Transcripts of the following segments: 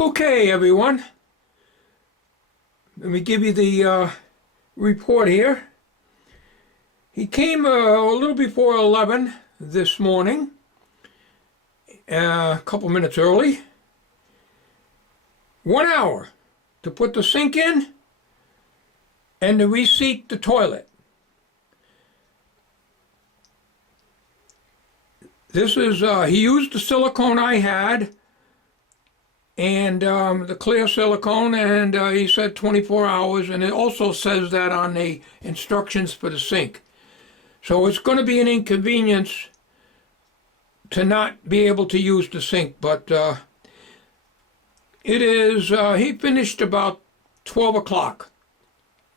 Okay, everyone. Let me give you the report here. He came a little before 11 this morning, a couple minutes early. 1 hour to put the sink in and to reseat the toilet. This is, he used the silicone I had, and the clear silicone, and he said 24 hours, and it also says that on the instructions for the sink. So it's going to be an inconvenience to not be able to use the sink, but it is, he finished about 12 o'clock.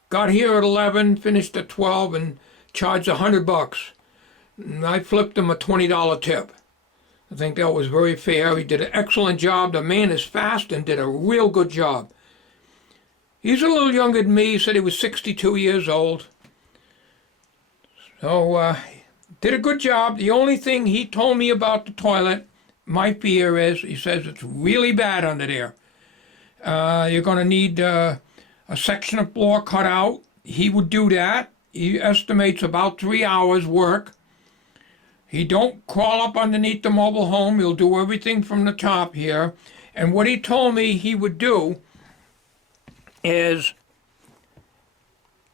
Got here at 11, finished at 12, and charged $100. And I flipped him a $20 tip. I think that was very fair. He did an excellent job. The man is fast and did a real good job. He's a little younger than me. He said he was 62 years old. So, did a good job. The only thing he told me about the toilet, my fear is, he says it's really bad under there. You're going to need a section of floor cut out. He would do that. He estimates about 3 hours work. He don't crawl up underneath the mobile home. He'll do everything from the top here. And what he told me he would do is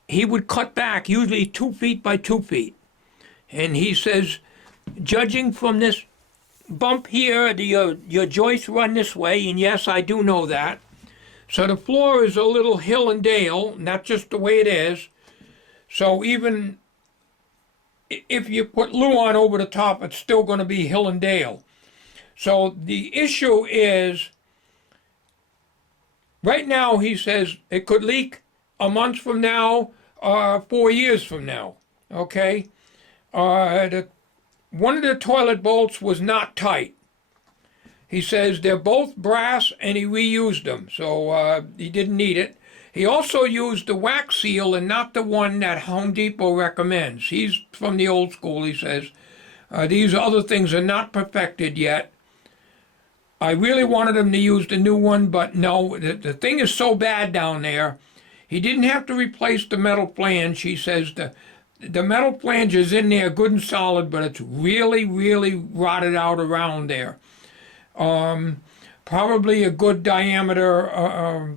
he would cut back, usually 2 feet by 2 feet. And he says, judging from this bump here, your joists run this way, and yes, I do know that. So the floor is a little hill and dale, and that's just the way it is. So even if you put Luan over the top, it's still going to be hill and dale. So the issue is, right now he says it could leak a month from now, 4 years from now, okay? One of the toilet bolts was not tight. He says they're both brass and he reused them, so he didn't need it. He also used the wax seal and not the one that Home Depot recommends. He's from the old school, he says. These other things are not perfected yet. I really wanted him to use the new one, but no, the thing is so bad down there. He didn't have to replace the metal flange. He says the metal flange is in there good and solid, but it's really, really rotted out around there. Probably a good diameter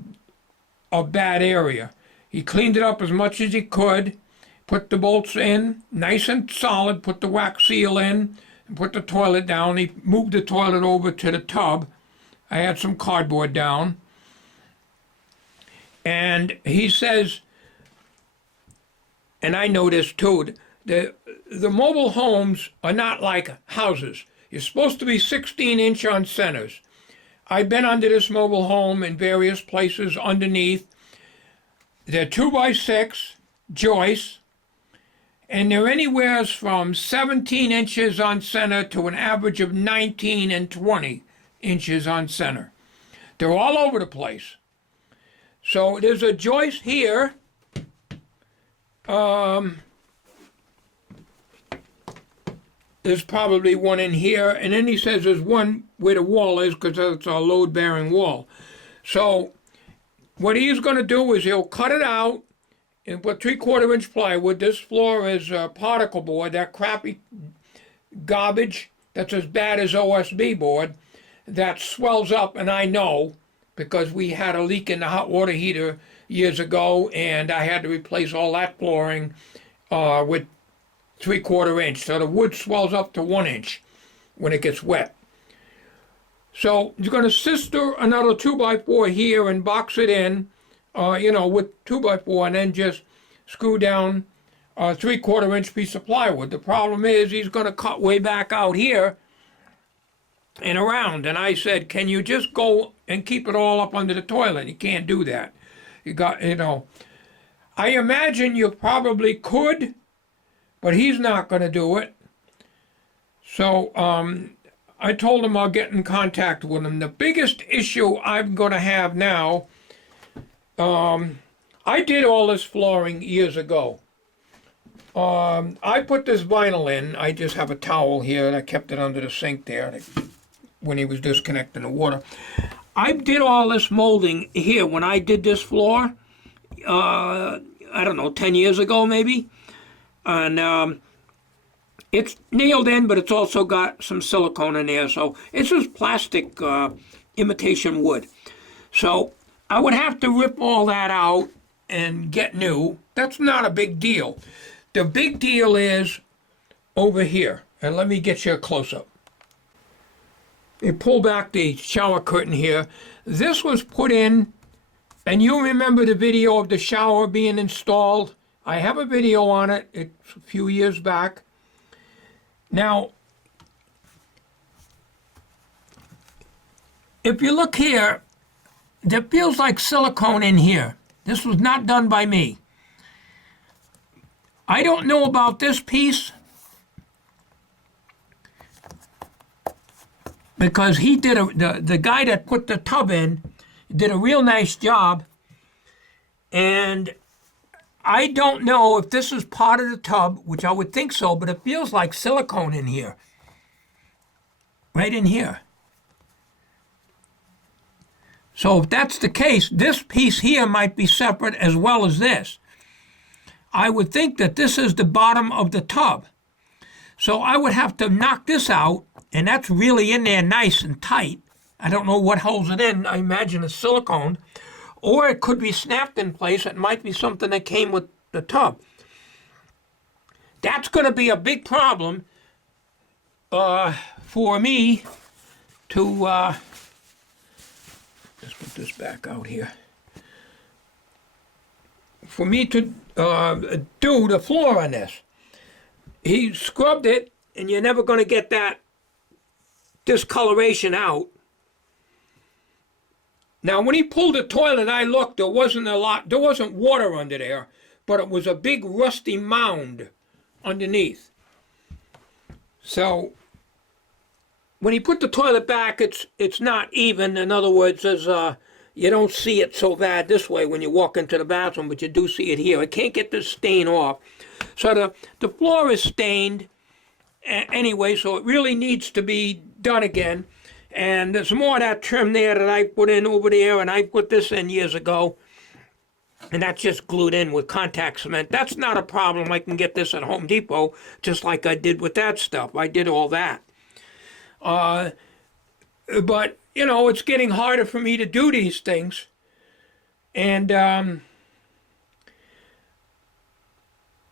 a bad area. He cleaned it up as much as he could, put the bolts in, nice and solid, put the wax seal in, and put the toilet down. He moved the toilet over to the tub. I had some cardboard down. And he says, and I know this too, the mobile homes are not like houses. You're supposed to be 16-inch on centers. I've been under this mobile home in various places underneath. They're 2x6 joists, and they're anywhere from 17 inches on center to an average of 19 and 20 inches on center. They're all over the place. So there's a joist here. There's probably one in here, and then he says there's one where the wall is because it's a load-bearing wall. So what he's going to do is he'll cut it out and put 3/4-inch plywood. This floor is particle board, that crappy garbage that's as bad as OSB board that swells up, and I know because we had a leak in the hot water heater years ago, and I had to replace all that flooring with 3/4 inch, so the wood swells up to 1 inch when it gets wet. So you're going to sister another 2x4 here and box it in, with 2x4, and then just screw down a 3/4 inch piece of plywood. The problem is he's going to cut way back out here and around. And I said, can you just go and keep it all up under the toilet? You can't do that. You got, I imagine you probably could, but he's not going to do it. So I told him I'll get in contact with him. The biggest issue I'm going to have now, I did all this flooring years ago. I put this vinyl in. I just have a towel here, and I kept it under the sink there when he was disconnecting the water. I did all this molding here when I did this floor, I don't know, 10 years ago maybe. And it's nailed in, but it's also got some silicone in there. So it's just plastic imitation wood. So I would have to rip all that out and get new. That's not a big deal. The big deal is over here. And let me get you a close-up. You pull back the shower curtain here. This was put in, and you remember the video of the shower being installed. I have a video on it. It's a few years back. Now, if you look here, there feels like silicone in here. This was not done by me. I don't know about this piece, because he did the guy that put the tub in did a real nice job, and I don't know if this is part of the tub, which I would think so, but it feels like silicone in here, right in here. So if that's the case, this piece here might be separate as well as this. I would think that this is the bottom of the tub. So I would have to knock this out, and that's really in there nice and tight. I don't know what holds it in. I imagine it's silicone. Or it could be snapped in place. It might be something that came with the tub. That's going to be a big problem for me to... let's put this back out here. For me to do the floor on this. He scrubbed it, and you're never going to get that discoloration out. Now, when he pulled the toilet, I looked, there wasn't water under there, but it was a big rusty mound underneath. So, when he put the toilet back, it's not even. In other words, you don't see it so bad this way when you walk into the bathroom, but you do see it here. I can't get this stain off. So the floor is stained anyway, so it really needs to be done again. And there's more of that trim there that I put in over there, and I put this in years ago. And that's just glued in with contact cement. That's not a problem. I can get this at Home Depot, just like I did with that stuff. I did all that. But, you know, it's getting harder for me to do these things. And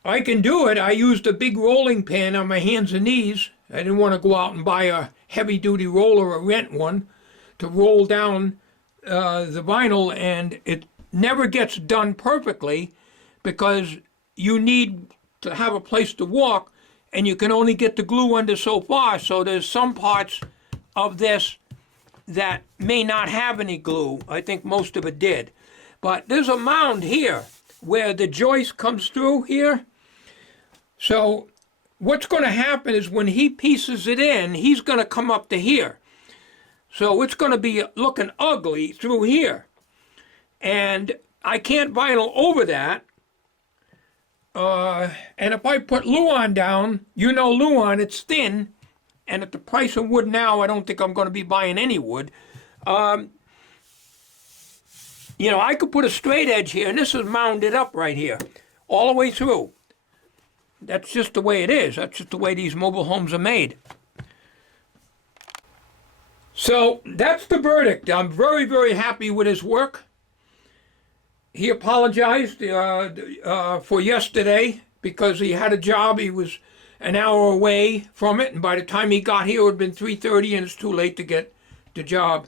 I can do it. I used a big rolling pin on my hands and knees. I didn't want to go out and buy a heavy-duty roller or rent one to roll down the vinyl, and it never gets done perfectly because you need to have a place to walk, and you can only get the glue under so far, so there's some parts of this that may not have any glue. I think most of it did. But there's a mound here where the joist comes through here. So what's going to happen is when he pieces it in, he's going to come up to here. So it's going to be looking ugly through here. And I can't vinyl over that. And if I put Luan down, you know Luan, it's thin. And at the price of wood now, I don't think I'm going to be buying any wood. You know, I could put a straight edge here, and this is mounded up right here, all the way through. That's just the way it is. That's just the way these mobile homes are made. So that's the verdict. I'm very, very happy with his work. He apologized for yesterday because he had a job. He was an hour away from it, and by the time he got here, it had been 3:30, and it's too late to get the job.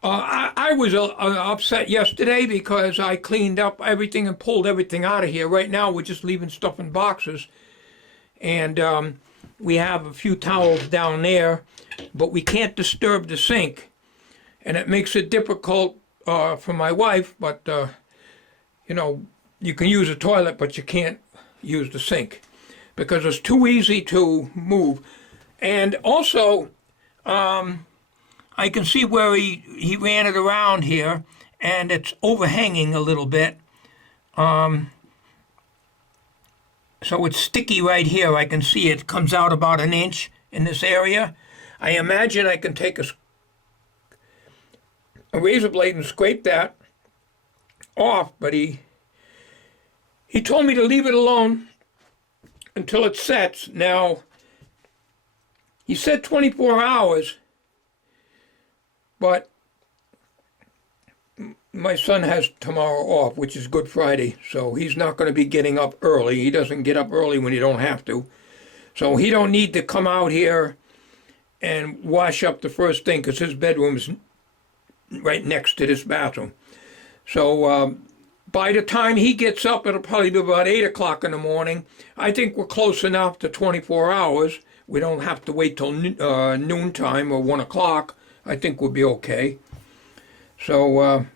I was upset yesterday because I cleaned up everything and pulled everything out of here. Right now, we're just leaving stuff in boxes. And we have a few towels down there, but we can't disturb the sink. And it makes it difficult for my wife, but, you know, you can use a toilet, but you can't use the sink because it's too easy to move. And also, I can see where he ran it around here, and it's overhanging a little bit. So it's sticky right here. I can see it comes out about an inch in this area. I imagine I can take a razor blade and scrape that off, but he told me to leave it alone until it sets. Now, he said 24 hours, but my son has tomorrow off, which is Good Friday, so he's not going to be getting up early. He doesn't get up early when he don't have to. So he don't need to come out here and wash up the first thing, because his bedroom is right next to this bathroom. So by the time he gets up, it'll probably be about 8 o'clock in the morning. I think we're close enough to 24 hours. We don't have to wait till noontime or 1 o'clock. I think we'll be okay. So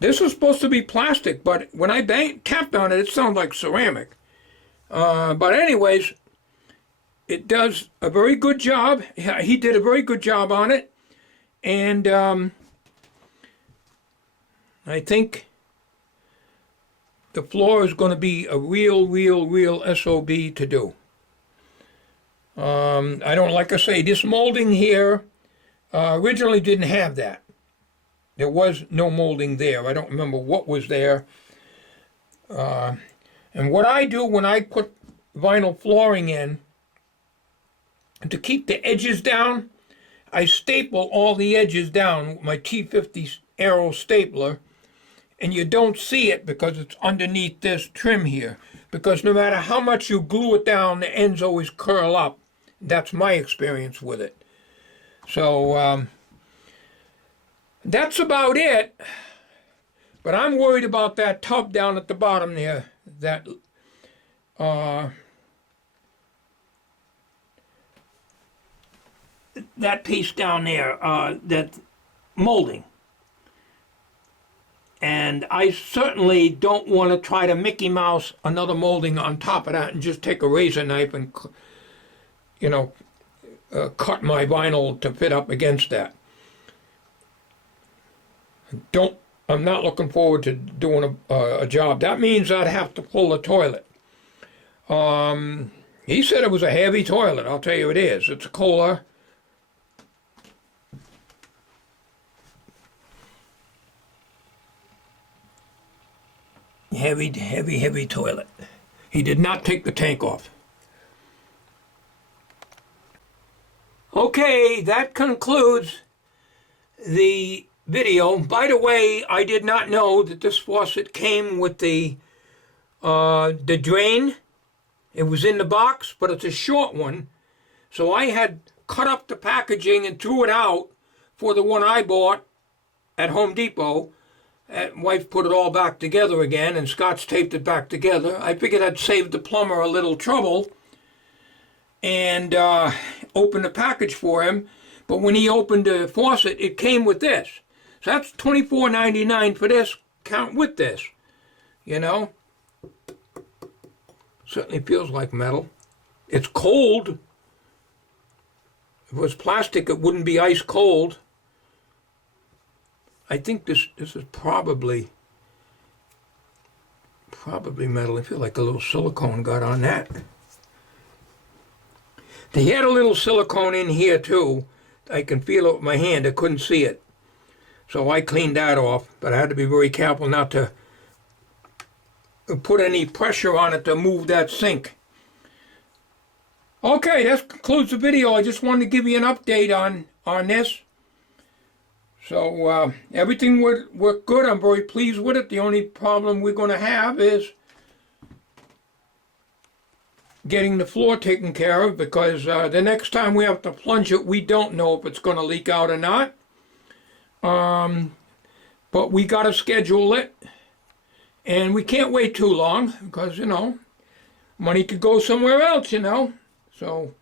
this was supposed to be plastic, but when I tapped on it, it sounded like ceramic. But anyways, it does a very good job. He did a very good job on it. And I think the floor is going to be a real SOB to do. I don't, like I say, this molding here originally didn't have that. There was no molding there. I don't remember what was there. And what I do when I put vinyl flooring in, to keep the edges down, I staple all the edges down with my T50 Aero stapler, and you don't see it because it's underneath this trim here. Because no matter how much you glue it down, the ends always curl up. That's my experience with it. So that's about it. But I'm worried about that tub down at the bottom there. That piece down there, that molding. And I certainly don't want to try to Mickey Mouse another molding on top of that and just take a razor knife and, cut my vinyl to fit up against that. I'm not looking forward to doing a job. That means I'd have to pull the toilet. He said it was a heavy toilet. I'll tell you it is. It's a Kohler. Heavy toilet. He did not take the tank off. Okay, that concludes the video. By the way, I did not know that this faucet came with the drain. It was in the box, but it's a short one. So I had cut up the packaging and threw it out for the one I bought at Home Depot. Wife put it all back together again, and Scott's taped it back together. I figured I'd save the plumber a little trouble and open the package for him. But when he opened the faucet, it came with this. So that's $24.99 for this, count with this, Certainly feels like metal. It's cold. If it was plastic, it wouldn't be ice cold. I think this is probably metal. I feel like a little silicone got on that. They had a little silicone in here too. I can feel it with my hand. I couldn't see it. So I cleaned that off, but I had to be very careful not to put any pressure on it to move that sink. Okay, that concludes the video. I just wanted to give you an update on this. So everything worked good. I'm very pleased with it. The only problem we're going to have is getting the floor taken care of, because the next time we have to plunge it, we don't know if it's going to leak out or not. But we got to schedule it, and we can't wait too long because, money could go somewhere else, So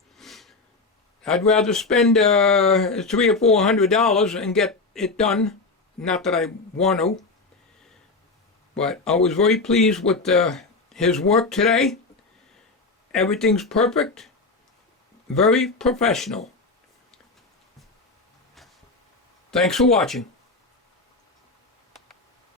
I'd rather spend $300 or $400 and get it done. Not that I want to, but I was very pleased with his work today. Everything's perfect, very professional. Thanks for watching.